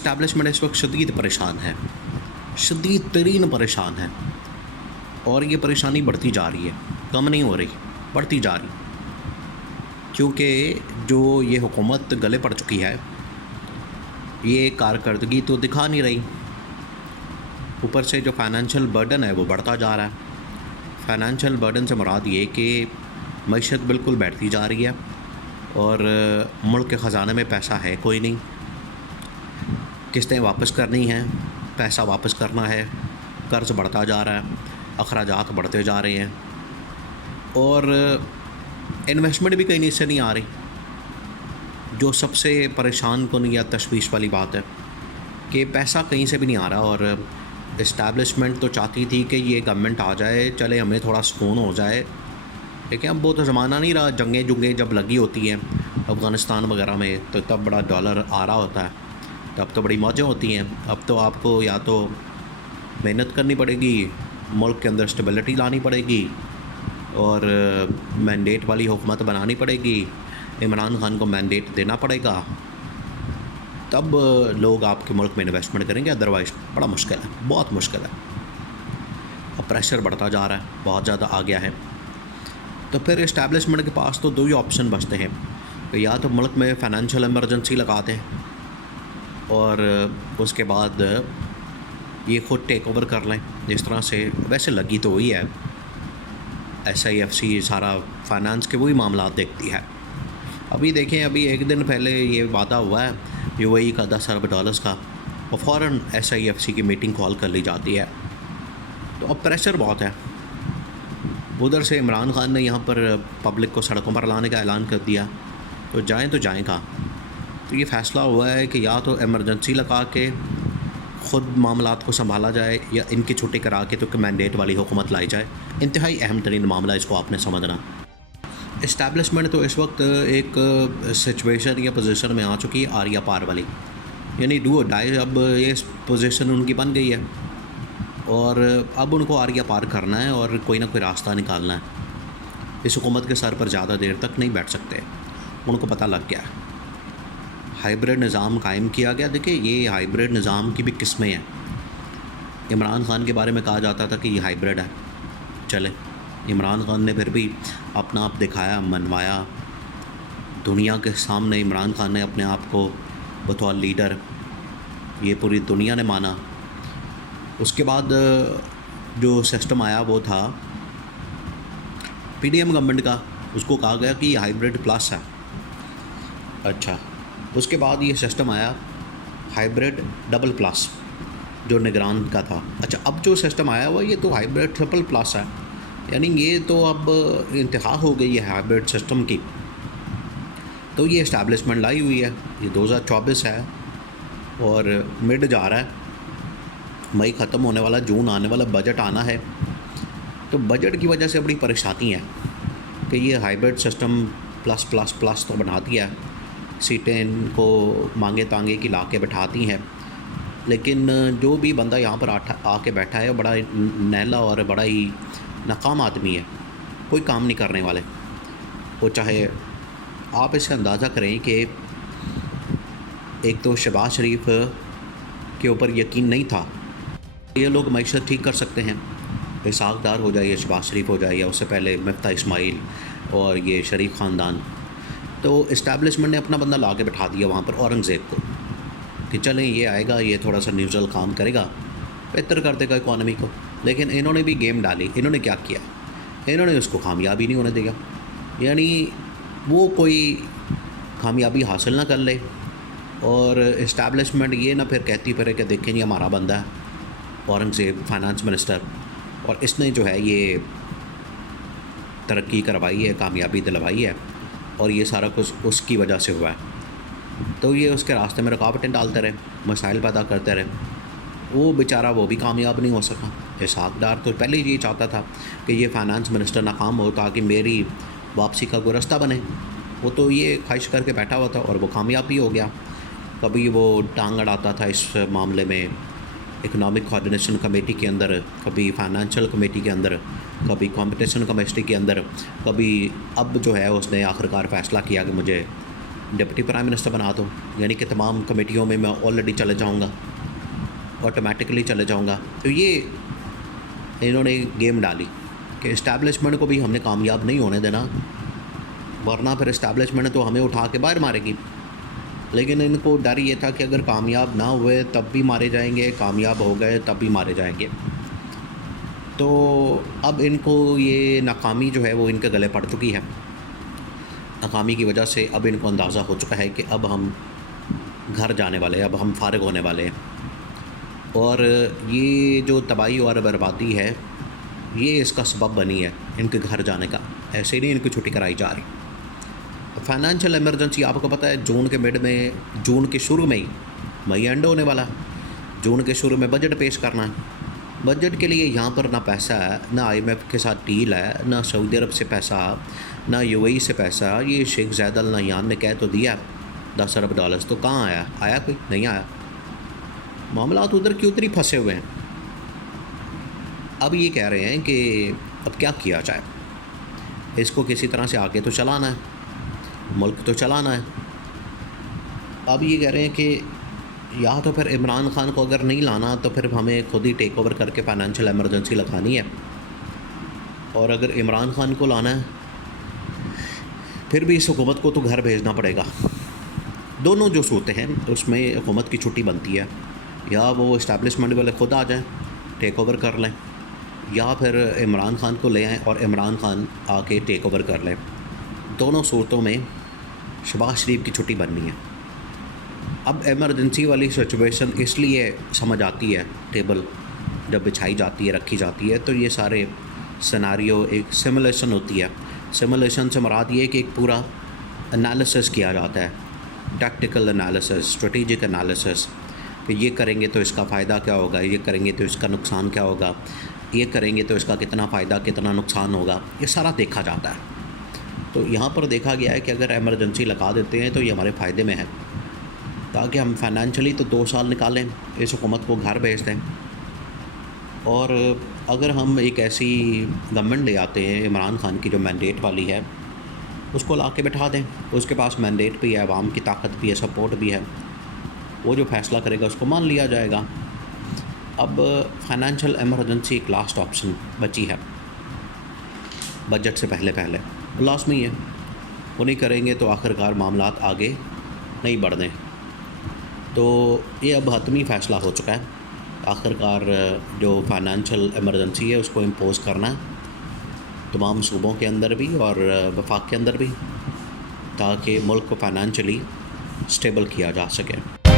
Establishment इस वक्त शदीद परेशान है, शदीद तरीन परेशान है। और ये परेशानी बढ़ती जा रही है, कम नहीं हो रही, बढ़ती जा रही। क्योंकि जो ये हुकूमत गले पड़ चुकी है, ये कारकर्दगी तो दिखा नहीं रही। ऊपर से जो फाइनेंशियल बर्डन है वो बढ़ता जा रहा है। फाइनेंशियल बर्डन से मुराद ये कि मईशत बिल्कुल बैठती जा रही है और मुल्क के ख़जाने में पैसा है कोई नहीं। किस्तें वापस करनी हैं, पैसा वापस करना है, कर्ज़ बढ़ता जा रहा है, अखराजात बढ़ते जा रहे हैं और इन्वेस्टमेंट भी कहीं से नहीं आ रही। जो सबसे परेशान कुन या तशवीश वाली बात है कि पैसा कहीं से भी नहीं आ रहा। और इस्टेब्लिशमेंट तो चाहती थी कि ये गवर्नमेंट आ जाए, चले हमें थोड़ा सुकून हो जाए, लेकिन अब वो तो ज़माना नहीं रहा। जंगें जुंगें जब लगी होती हैं अफ़गानिस्तान वगैरह में तो तब बड़ा डॉलर आ रहा होता है, तब तो बड़ी मौजें होती हैं। अब तो आपको या तो मेहनत करनी पड़ेगी, मुल्क के अंदर स्टेबिलिटी लानी पड़ेगी और मैंडेट वाली हुकूमत बनानी पड़ेगी, इमरान खान को मैंडेट देना पड़ेगा, तब लोग आपके मुल्क में इन्वेस्टमेंट करेंगे। अदरवाइज़ बड़ा मुश्किल है, बहुत मुश्किल है। अब प्रेशर बढ़ता जा रहा है, बहुत ज़्यादा आ गया है। तो फिर इस्टेब्लिशमेंट के पास तो दो ही ऑप्शन बचते हैं कि या तो मुल्क में फ़ाइनेंशियल एमरजेंसी लगा दें और उसके बाद ये ख़ुद टेक ओवर कर लें, जिस तरह से वैसे लगी तो वही है। SIFC सारा फाइनेंस के वही मामला देखती है। अभी देखें, अभी एक दिन पहले ये वादा हुआ है UAE का 10 अरब डॉलर्स का, और फ़ौरन SIFC की मीटिंग कॉल कर ली जाती है। तो अब प्रेशर बहुत है। उधर से इमरान खान ने यहाँ पर पब्लिक को सड़कों पर लाने का ऐलान कर दिया, तो जाएँ कहाँ। तो ये फ़ैसला हुआ है कि या तो एमरजेंसी लगा के ख़ुद मामलात को संभाला जाए या इनकी छुट्टी करा के तो मैंडेट वाली हुकूमत लाई जाए। इंतहाई अहम तरीन मामला, इसको आपने समझना। इस्टेब्लिशमेंट तो इस वक्त एक सिचुएशन या पोजीशन में आ चुकी है आरिया पार वाली, यानी डू और डाई। अब ये पोजीशन उनकी बन गई है और अब उनको आरिया पार करना है और कोई ना कोई रास्ता निकालना है। इस हुकूमत के सर पर ज़्यादा देर तक नहीं बैठ सकते, उनको पता लग गया। हाइब्रिड निज़ाम कायम किया गया। देखिए, ये हाइब्रिड निज़ाम की भी किस्में हैं। इमरान खान के बारे में कहा जाता था कि ये हाइब्रिड है। चले, इमरान खान ने फिर भी अपना आप दिखाया, मनवाया। दुनिया के सामने इमरान खान ने अपने आप को बतौर लीडर, ये पूरी दुनिया ने माना। उसके बाद जो सिस्टम आया वो था PDM गवर्नमेंट का, उसको कहा गया कि हाइब्रिड प्लस है। अच्छा, उसके बाद ये सिस्टम आया हाइब्रिड डबल प्लस, जो निगरान का था। अच्छा, अब जो सिस्टम आया हुआ ये तो हाइब्रिड ट्रिपल प्लस है, यानी ये तो अब इंतहा हो गई है हाइब्रिड सिस्टम की। तो ये इस्टेब्लिशमेंट लाई हुई है। ये 2024 है और मिड जा रहा है, मई ख़त्म होने वाला, जून आने वाला, बजट आना है। तो बजट की वजह से बड़ी परेशानी है कि ये hybrid system plus plus plus तो बना दिया है, सीटें इनको मांगे तांगे की ला के बैठाती हैं, लेकिन जो भी बंदा यहाँ पर आके बैठा है बड़ा नैला और बड़ा ही नाकाम आदमी है, कोई काम नहीं करने वाले। वो चाहे आप इससे अंदाज़ा करें कि एक तो शहबाज शरीफ के ऊपर यकीन नहीं था ये लोग मईशत ठीक कर सकते हैं, इसहाक डार हो जाए या शहबाज शरीफ हो जाए या उससे पहले मिफ्ता इस्माइल और ये शरीफ ख़ानदान। तो इस्टेब्लिशमेंट ने अपना बंदा ला के बैठा दिया वहाँ पर, औरंगज़ेब को, कि चलें ये आएगा, ये थोड़ा सा न्यूट्रल काम करेगा, बेहतर कर देगा इकॉनमी को। लेकिन इन्होंने भी गेम डाली। इन्होंने क्या किया, इन्होंने उसको कामयाबी नहीं होने दिया। यानी वो कोई कामयाबी हासिल ना कर ले और इस्टेब्लिशमेंट ये ना फिर कहती फिरे कि देखें ये हमारा बंदा है औरंगज़ेब फाइनेंस मिनिस्टर, और इसने जो है ये तरक्की करवाई है, कामयाबी दिलवाई है और ये सारा कुछ उसकी वजह से हुआ है। तो ये उसके रास्ते में रुकावटें डालते रहे, मसाइल पैदा करते रहे। वो बेचारा वो भी कामयाब नहीं हो सका। इसहाक डार तो पहले ही ये चाहता था कि ये फाइनेंस मिनिस्टर नाकाम हो ताकि मेरी वापसी का कोई रास्ता बने। वो तो ये ख्वाहिश करके बैठा हुआ था और वो कामयाब भी हो गया। कभी वो टांग अड़ाता था इस मामले में इकोनॉमिक कोऑर्डिनेशन कमेटी के अंदर, कभी फाइनेंशियल कमेटी के अंदर, कभी कंपटीशन कमेटी के अंदर, कभी अब जो है उसने आखिरकार फ़ैसला किया कि मुझे डिप्टी प्राइम मिनिस्टर बना दो, यानी कि तमाम कमेटियों में मैं ऑलरेडी चले जाऊंगा, ऑटोमेटिकली चले जाऊंगा। तो ये इन्होंने गेम डाली कि इस्टेब्लिशमेंट को भी हमने कामयाब नहीं होने देना, वरना फिर इस्टेब्लिशमेंट तो हमें उठा के बाहर मारेगी। लेकिन इनको डर ये था कि अगर कामयाब ना हुए तब भी मारे जाएंगे, कामयाब हो गए तब भी मारे जाएंगे। तो अब इनको ये नाकामी जो है वो इनके गले पड़ चुकी है। नाकामी की वजह से अब इनको अंदाज़ा हो चुका है कि अब हम घर जाने वाले हैं, अब हम फारिग होने वाले हैं। और ये जो तबाही और बर्बादी है ये इसका सबब बनी है इनके घर जाने का, ऐसे ही नहीं इनकी छुट्टी कराई जा रही। फाइनेंशियल इमरजेंसी आपको पता है जून के मिड में, जून के शुरू में ही, मई एंड होने वाला है, जून के शुरू में बजट पेश करना है। बजट के लिए यहाँ पर ना पैसा है, ना IMF के साथ डील है, ना सऊदी अरब से पैसा, ना UAE से पैसा। ये शेख ज़ैद अल नहयान ने कह तो दिया $10 अरब, तो कहाँ आया? आया कोई नहीं आया। मामला तो उधर की उधर ही फंसे हुए हैं। अब ये कह रहे हैं कि अब क्या किया जाए, इसको किसी तरह से आगे तो चलाना है, मुल्क तो चलाना है। अब ये कह रहे हैं कि या तो फिर इमरान खान को अगर नहीं लाना तो फिर हमें खुद ही टेक ओवर करके फाइनेंशियल इमरजेंसी लगानी है, और अगर इमरान खान को लाना है फिर भी इस हुकूमत को तो घर भेजना पड़ेगा। दोनों जो सूरतें हैं उसमें हुकूमत की छुट्टी बनती है, या वो इस्टेब्लिशमेंट वाले खुद आ जाएं, टेक ओवर कर लें, या फिर इमरान खान को ले आएँ और इमरान खान आके टेक ओवर कर लें। दोनों सूरतों में शहबाज शरीफ की छुट्टी बननी है। अब इमरजेंसी वाली सिचुएशन इसलिए समझ आती है, टेबल जब बिछाई जाती है, रखी जाती है, तो ये सारे सिनेरियो एक सिमुलेशन होती है। सिमुलेशन से मुराद ये कि एक पूरा एनालिसिस किया जाता है, टैक्टिकल एनालिसिस, स्ट्रेटेजिक एनालिसिस, कि ये करेंगे तो इसका फ़ायदा क्या होगा, ये करेंगे तो इसका नुकसान क्या होगा, ये करेंगे तो इसका कितना फ़ायदा कितना नुकसान होगा, ये सारा देखा जाता है। तो यहाँ पर देखा गया है कि अगर इमरजेंसी लगा देते हैं तो ये हमारे फ़ायदे में है, ताकि हम फाइनेंशियली तो 2 साल निकालें, इस हुकूमत को घर भेज दें। और अगर हम एक ऐसी गवर्नमेंट ले आते हैं इमरान खान की जो मैंडेट वाली है, उसको ला के बैठा दें, उसके पास मैंडेट भी है, अवाम की ताकत भी है, सपोर्ट भी है, वो जो फ़ैसला करेगा उसको मान लिया जाएगा। अब फाइनेंशियल इमरजेंसी एक लास्ट ऑप्शन बची है, बजट से पहले लाजमी है, वो नहीं करेंगे तो आखिरकार मामलात आगे नहीं बढ़ने। तो ये अब हतमी फ़ैसला हो चुका है, आखिरकार जो फाइनेंशियल इमरजेंसी है उसको इम्पोज़ करना है तमाम सूबों के अंदर भी और वफाक के अंदर भी, ताकि मुल्क को फाइनेंशियली स्टेबल किया जा सके।